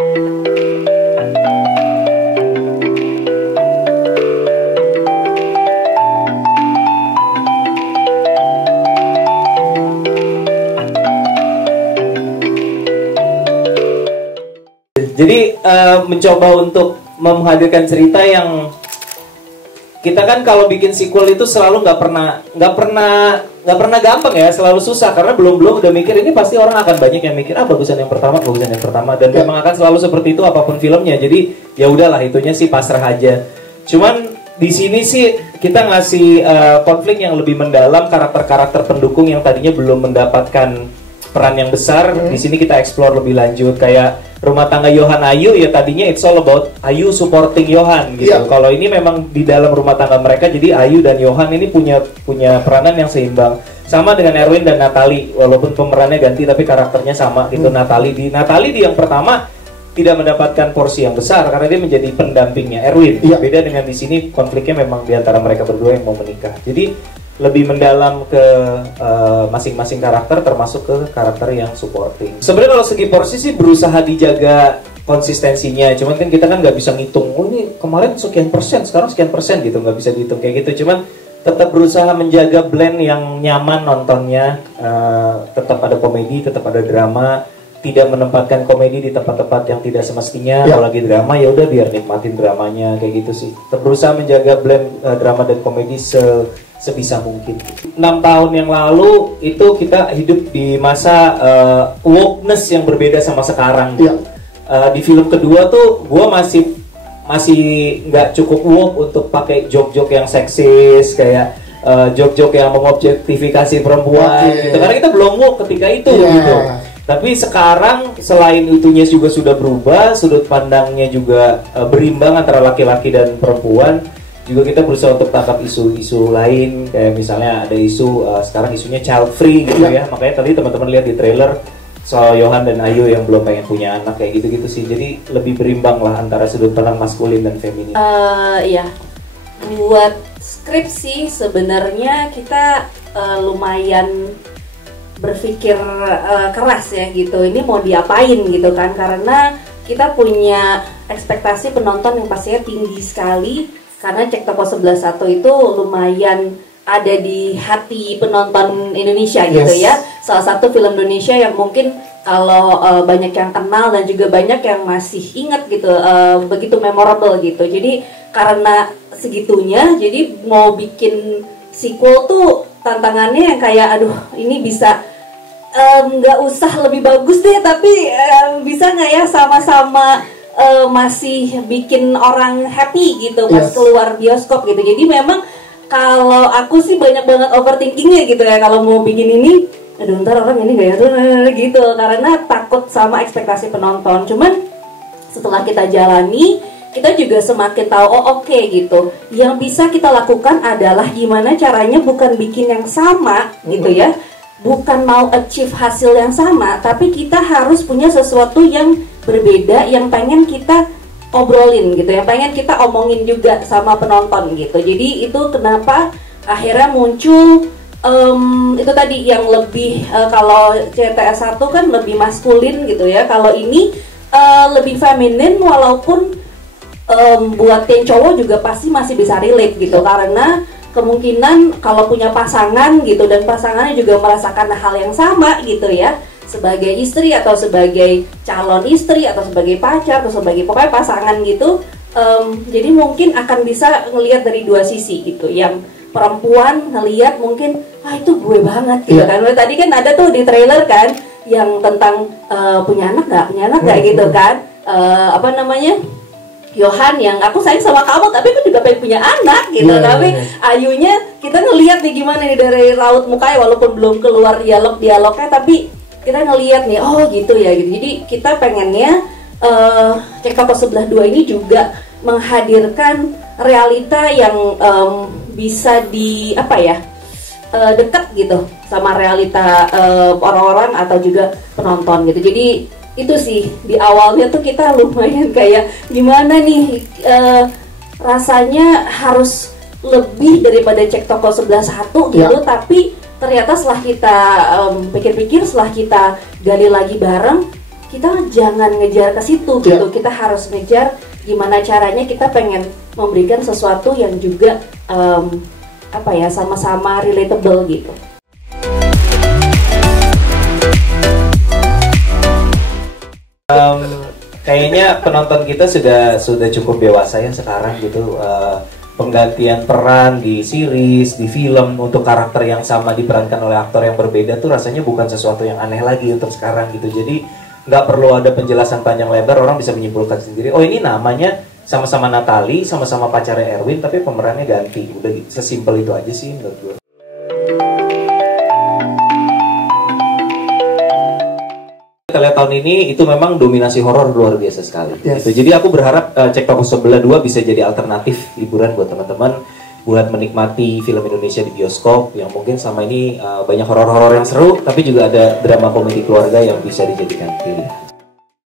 Jadi mencoba untuk menghadirkan cerita yang kita kan kalau bikin sequel itu selalu nggak pernah gampang ya, selalu susah karena belum udah mikir ini pasti orang akan banyak yang mikir bagusan yang pertama dan memang akan selalu seperti itu apapun filmnya. Jadi ya udahlah itunya sih pasrah aja. Cuman di sini sih kita ngasih konflik yang lebih mendalam, karakter-karakter pendukung yang tadinya belum mendapatkan peran yang besar. Di sini kita explore lebih lanjut kayak rumah tangga Yohan Ayu ya, tadinya it's all about Ayu supporting Yohan gitu. Kalau ini memang di dalam rumah tangga mereka, jadi Ayu dan Yohan ini punya peranan yang seimbang. Sama dengan Erwin dan Natalie, walaupun pemerannya ganti tapi karakternya sama gitu. Natalie di yang pertama tidak mendapatkan porsi yang besar karena dia menjadi pendampingnya Erwin. Beda dengan di sini konfliknya memang di antara mereka berdua yang mau menikah. Jadi lebih mendalam ke masing-masing karakter termasuk ke karakter yang supporting. Sebenarnya kalau segi porsi sih berusaha dijaga konsistensinya, cuman kan kita kan nggak bisa ngitung, oh ini kemarin sekian persen, sekarang sekian persen gitu, nggak bisa dihitung kayak gitu. Cuman tetap berusaha menjaga blend yang nyaman nontonnya, tetap ada komedi, tetap ada drama, tidak menempatkan komedi di tempat-tempat yang tidak semestinya. Kalau lagi drama ya udah biar nikmatin dramanya kayak gitu sih. Tetap berusaha menjaga blend drama dan komedi sebisa mungkin. 6 tahun yang lalu itu kita hidup di masa wokeness yang berbeda sama sekarang. Di film kedua tuh gue masih nggak cukup woke untuk pakai joke-joke yang seksis kayak joke-joke yang mengobjektifikasi perempuan gitu. Karena kita belum woke ketika itu gitu. Tapi sekarang selain itunya juga sudah berubah, sudut pandangnya juga berimbang antara laki-laki dan perempuan. Juga kita berusaha untuk tangkap isu-isu lain, kayak misalnya ada isu sekarang isunya child free gitu ya. Makanya tadi teman-teman lihat di trailer soal Yohan dan Ayu yang belum pengen punya anak kayak gitu-gitu sih. Jadi lebih berimbang lah antara sudut pandang maskulin dan feminin. Iya, buat skripsi sebenarnya kita lumayan berpikir keras ya gitu. Ini mau diapain gitu kan? Karena kita punya ekspektasi penonton yang pastinya tinggi sekali. Karena Cek Toko 11.1 itu lumayan ada di hati penonton Indonesia gitu ya. Salah satu film Indonesia yang mungkin kalau banyak yang kenal dan juga banyak yang masih ingat gitu, begitu memorable gitu. Jadi karena segitunya, jadi mau bikin sequel tuh tantangannya yang kayak aduh ini bisa nggak usah lebih bagus deh, tapi bisa nggak ya sama-sama masih bikin orang happy gitu pas keluar bioskop gitu. Jadi memang kalau aku sih banyak banget overthinkingnya gitu ya kalau mau bikin ini. Aduh ntar orang ini gak gitu karena takut sama ekspektasi penonton. Cuman setelah kita jalani, kita juga semakin tahu oke gitu. Yang bisa kita lakukan adalah gimana caranya bukan bikin yang sama gitu ya. Bukan mau achieve hasil yang sama, tapi kita harus punya sesuatu yang berbeda yang pengen kita obrolin gitu, yang pengen kita omongin juga sama penonton gitu. Jadi itu kenapa akhirnya muncul itu tadi yang lebih kalau CTS 1 kan lebih maskulin gitu ya. Kalau ini lebih feminin walaupun buat yang cowok juga pasti masih bisa relate gitu karena kemungkinan kalau punya pasangan gitu dan pasangannya juga merasakan hal yang sama gitu ya, sebagai istri atau sebagai calon istri atau sebagai pacar atau sebagai pokoknya pasangan gitu, jadi mungkin akan bisa ngelihat dari dua sisi gitu. Yang perempuan ngelihat mungkin itu gue banget gitu kan. Tadi kan ada tuh di trailer kan yang tentang punya anak nggak gitu kan, apa namanya, Yohan yang aku sayang sama kamu tapi aku juga pengen punya anak gitu. Tapi Ayunya kita ngelihat nih gimana nih dari raut mukanya walaupun belum keluar dialognya, tapi kita ngelihat nih gitu ya gitu. Jadi kita pengennya Cek Toko 11.2 ini juga menghadirkan realita yang bisa di dekat gitu sama realita orang-orang atau juga penonton gitu. Jadi itu sih di awalnya tuh kita lumayan kayak gimana nih rasanya harus lebih daripada Cek Toko 11.1 gitu. Tapi ternyata setelah kita pikir-pikir, setelah kita gali lagi bareng, kita jangan ngejar ke situ gitu. Kita harus ngejar gimana caranya kita pengen memberikan sesuatu yang juga sama-sama relatable gitu. Kayaknya penonton kita sudah cukup dewasa ya sekarang gitu. Penggantian peran di series, di film untuk karakter yang sama diperankan oleh aktor yang berbeda tuh rasanya bukan sesuatu yang aneh lagi untuk sekarang gitu. Jadi nggak perlu ada penjelasan panjang lebar, orang bisa menyimpulkan sendiri. Oh ini namanya sama-sama Natalie, sama-sama pacarnya Erwin, tapi pemerannya ganti. Udah gitu, sesimpel itu aja sih menurut gue. Kita lihat tahun ini itu memang dominasi horor luar biasa sekali. Gitu. Jadi aku berharap Cek Toko Sebelah 2 bisa jadi alternatif hiburan buat teman-teman, buat menikmati film Indonesia di bioskop yang mungkin selama ini banyak horor-horor yang seru, tapi juga ada drama komedi keluarga yang bisa dijadikan pilihan.